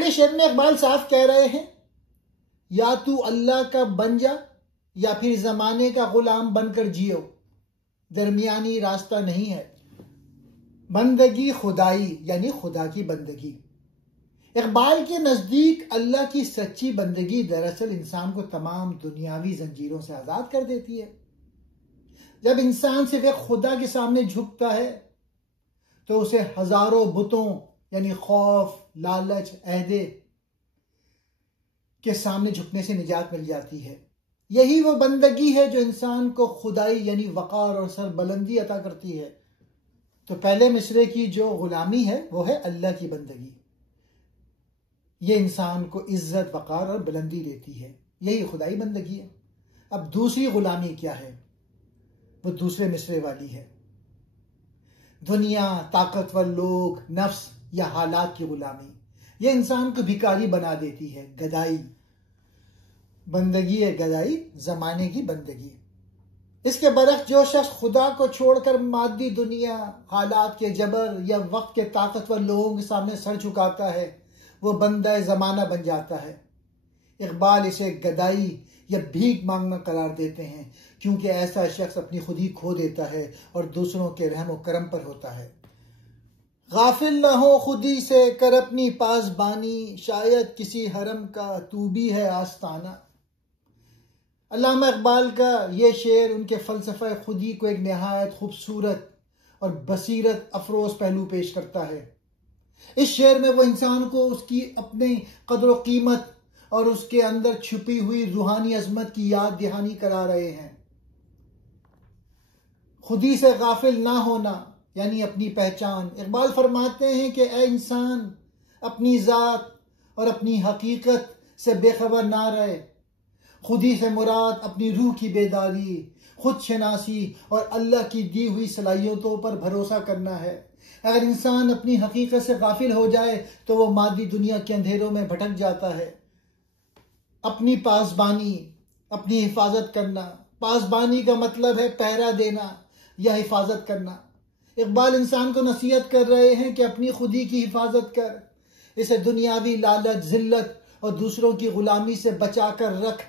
पहले शेर में इकबाल साफ कह रहे हैं, या तू अल्लाह का बन जा या फिर जमाने का गुलाम बनकर जियो, दरमियानी रास्ता नहीं है। बंदगी खुदाई यानी खुदा की बंदगी। इकबाल के नजदीक अल्लाह की सच्ची बंदगी दरअसल इंसान को तमाम दुनियावी जंजीरों से आजाद कर देती है। जब इंसान सिर्फ एक खुदा के सामने झुकता है तो उसे हजारों बुतों यानी खौफ, लालच, अहदे के सामने झुकने से निजात मिल जाती है। यही वो बंदगी है जो इंसान को खुदाई यानी वकार और सरबुलंदी अता करती है। तो पहले मिसरे की जो गुलामी है वो है अल्लाह की बंदगी। ये इंसान को इज्जत, वकार और बुलंदी देती है, यही खुदाई बंदगी है। अब दूसरी गुलामी क्या है, वो दूसरे मिसरे वाली है। दुनिया, ताकतवर लोग, नफ्स या हालात की गुलामी, ये इंसान को भिखारी बना देती है। गदाई बंदगी है, गदाई जमाने की बंदगी। इसके बरक्स जो शख्स खुदा को छोड़कर मादी दुनिया, हालात के जबर या वक्त के ताकतवर लोगों के सामने सर झुकाता है, वो बंदा जमाना बन जाता है। इकबाल इसे गदाई या भीख मांगना करार देते हैं, क्योंकि ऐसा शख्स अपनी खुदी खो देता है और दूसरों के रहम और करम पर होता है। गाफिल न हो खुदी से, कर अपनी पासबानी, शायद किसी हरम का तू भी है आस्ताना। अल्लामा इकबाल का ये शेर उनके फलसफा खुदी को एक नहायत खूबसूरत और बसीरत अफरोज पहलू पेश करता है। इस शेर में वो इंसान को उसकी अपनी कदर कीमत और उसके अंदर छुपी हुई रूहानी अजमत की याद दहानी करा रहे हैं। खुदी से गाफिल ना होना यानी अपनी पहचान। इकबाल फरमाते हैं कि ए इंसान, अपनी जात और अपनी हकीकत से बेखबर ना रहे। खुदी से मुराद अपनी रूह की बेदारी, खुद शनासी और अल्लाह की दी हुई सलाहियतों पर भरोसा करना है। अगर इंसान अपनी हकीकत से गाफिल हो जाए तो वो मादी दुनिया के अंधेरों में भटक जाता है। अपनी पासबानी, अपनी हिफाजत करना। पासबानी का मतलब है पहरा देना या हिफाजत करना। इकबाल इंसान को नसीहत कर रहे हैं कि अपनी खुदी की हिफाजत कर, इसे दुनियावी लालच, जिल्लत और दूसरों की गुलामी से बचा कर रख।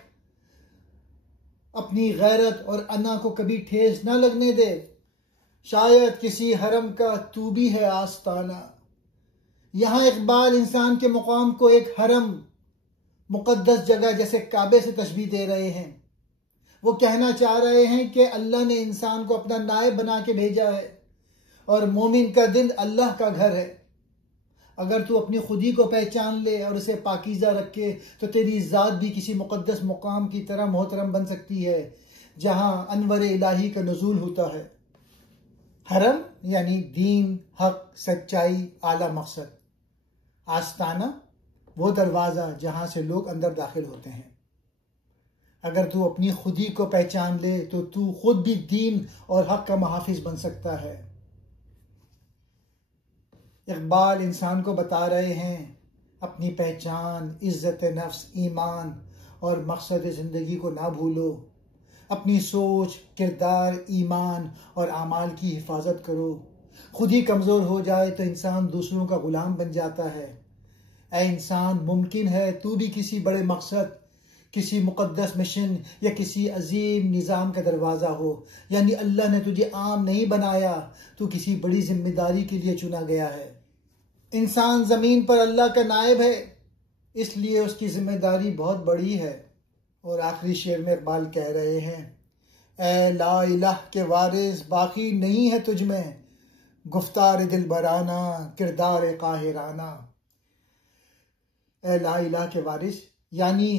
अपनी गैरत और अना को कभी ठेस न लगने दे। शायद किसी हरम का तू भी है आस्ताना। यहां इकबाल इंसान के मुकाम को एक हरम, मुकद्दस जगह जैसे काबे से तशबीह दे रहे हैं। वो कहना चाह रहे हैं कि अल्लाह ने इंसान को अपना नायब बना के भेजा है और मोमिन का दिल अल्लाह का घर है। अगर तू अपनी खुदी को पहचान ले और उसे पाकीज़ा रखे तो तेरी ज़ात भी किसी मुकद्दस मुकाम की तरह मोहतरम बन सकती है, जहां अनवर इलाही का नुज़ूल होता है। हरम यानी दीन, हक, सच्चाई, आला मकसद। आस्ताना वो दरवाज़ा जहां से लोग अंदर दाखिल होते हैं। अगर तू अपनी खुदी को पहचान ले तो तू खुद भी दीन और हक का मुहाफिज बन सकता है। इकबाल इंसान को बता रहे हैं अपनी पहचान, इज्जत नफ्स, ईमान और मकसद ज़िंदगी को ना भूलो। अपनी सोच, किरदार, ईमान और आमाल की हिफाजत करो। खुद ही कमज़ोर हो जाए तो इंसान दूसरों का गुलाम बन जाता है। ऐ इंसान, मुमकिन है तू भी किसी बड़े मकसद, किसी मुकद्दस मिशन या किसी अजीम निज़ाम का दरवाज़ा हो। यानी अल्लाह ने तुझे आम नहीं बनाया, तू किसी बड़ी जिम्मेदारी के लिए चुना गया है। इंसान ज़मीन पर अल्लाह का नायब है, इसलिए उसकी जिम्मेदारी बहुत बड़ी है। और आखिरी शेर में इकबाल कह रहे हैं, ए ला इलाह के वारिस, बाकी नहीं है तुझ में गुफ्तार दिल बराना, किरदार काहिराना। ए ला इलाह के वारिस यानी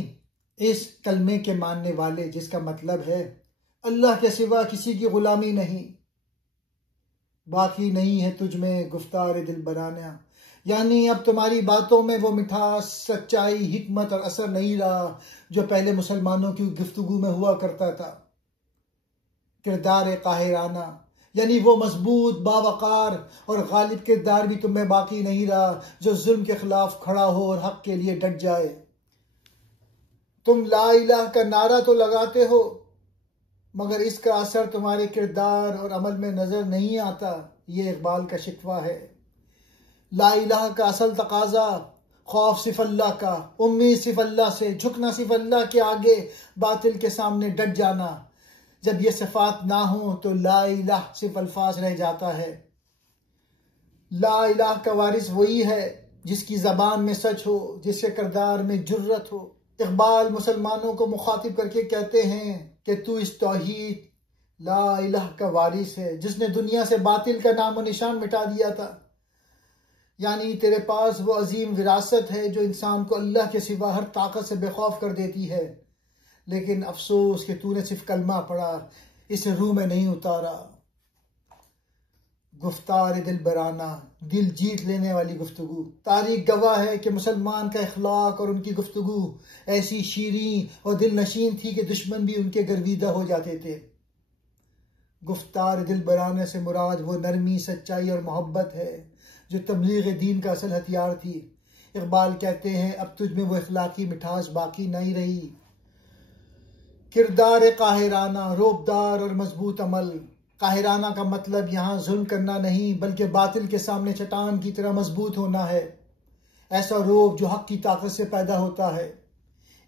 इस कलमे के मानने वाले, जिसका मतलब है अल्लाह के सिवा किसी की गुलामी नहीं। बाकी नहीं है तुझ में गुफ्तार दिल बराना, यानी अब तुम्हारी बातों में वो मिठास, सच्चाई, हिकमत और असर नहीं रहा जो पहले मुसलमानों की गुफ्तगू में हुआ करता था। किरदार काहिराना यानी वो मजबूत, बावकार और गालिब किरदार भी तुम्हें बाकी नहीं रहा जो जुल्म के खिलाफ खड़ा हो और हक के लिए डट जाए। तुम ला इलाह का नारा तो लगाते हो, मगर इसका असर तुम्हारे किरदार और अमल में नजर नहीं आता। ये इकबाल का शिकवा है। ला इलाह का असल तकाजा खौफ सिर्फ अल्लाह का, उम्मीद सिर्फ अल्लाह से, झुकना सिर्फ अल्लाह के आगे, बातिल के सामने डट जाना। जब ये सिफात ना हो तो ला इलाह सिर्फ अल्फाज रह जाता है। ला इलाह का वारिस वही है जिसकी ज़बान में सच हो, जिसके किरदार में जुर्रत हो। इकबाल मुसलमानों को मुखातिब करके कहते हैं कि तू इस तौहीद ला इलाह का वारिस है जिसने दुनिया से बातिल का नाम और निशान मिटा दिया था। यानी तेरे पास वो अजीम विरासत है जो इंसान को अल्लाह के सिवा हर ताकत से बेखौफ कर देती है। लेकिन अफसोस कि तूने सिर्फ कलमा पढ़ा, इसे रूह में नहीं उतारा। गुफ्तार दिल बराना, दिल जीत लेने वाली गुफ्तगू। तारीख गवाह है कि मुसलमान का इखलाक और उनकी गुफ्तगू ऐसी शीरीं और दिल नशीन थी कि दुश्मन भी उनके गर्विदा हो जाते थे। गुफ्तार दिल बराने से मुराद वो नरमी, सच्चाई और मोहब्बत है जो तबलीग दीन का असल हथियार थी। इकबाल कहते हैं अब तुझ में वो इखलाकी मिठास बाकी नहीं रही। किरदार काहिराना, रोबदार और मजबूत अमल। काहिराना का मतलब यहाँ जुल्म करना नहीं बल्कि बातिल के सामने चट्टान की तरह मजबूत होना है। ऐसा रोब जो हक की ताकत से पैदा होता है।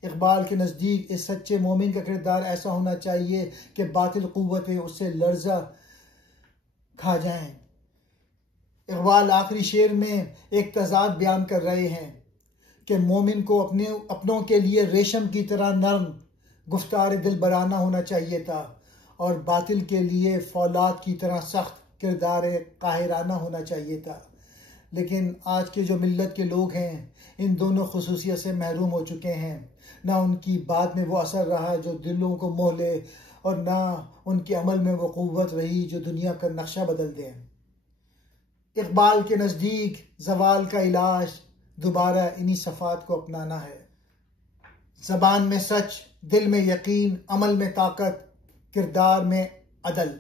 इकबाल के नज़दीक इस सच्चे मोमिन का किरदार ऐसा होना चाहिए कि बातिल कुव्वतें उससे लर्जा खा जाएं। इकबाल आखिरी शेर में एक तजाद बयान कर रहे हैं कि मोमिन को अपनों के लिए रेशम की तरह नरम, गुफ्तार दिल बराना होना चाहिए था और बातिल के लिए फौलाद की तरह सख्त, किरदार काहिराना होना चाहिए था। लेकिन आज के जो मिल्लत के लोग हैं इन दोनों खुसूसियत से महरूम हो चुके हैं। ना उनकी बात में वो असर रहा जो दिलों को मोह ले और ना उनके अमल में वो क़ुव्वत रही जो दुनिया का नक्शा बदल दे। इकबाल के नज़दीक ज़वाल का इलाज दोबारा इन्हीं सफ़ात को अपनाना है। ज़बान में सच, दिल में यकीन, अमल में ताकत, किरदार में अदल।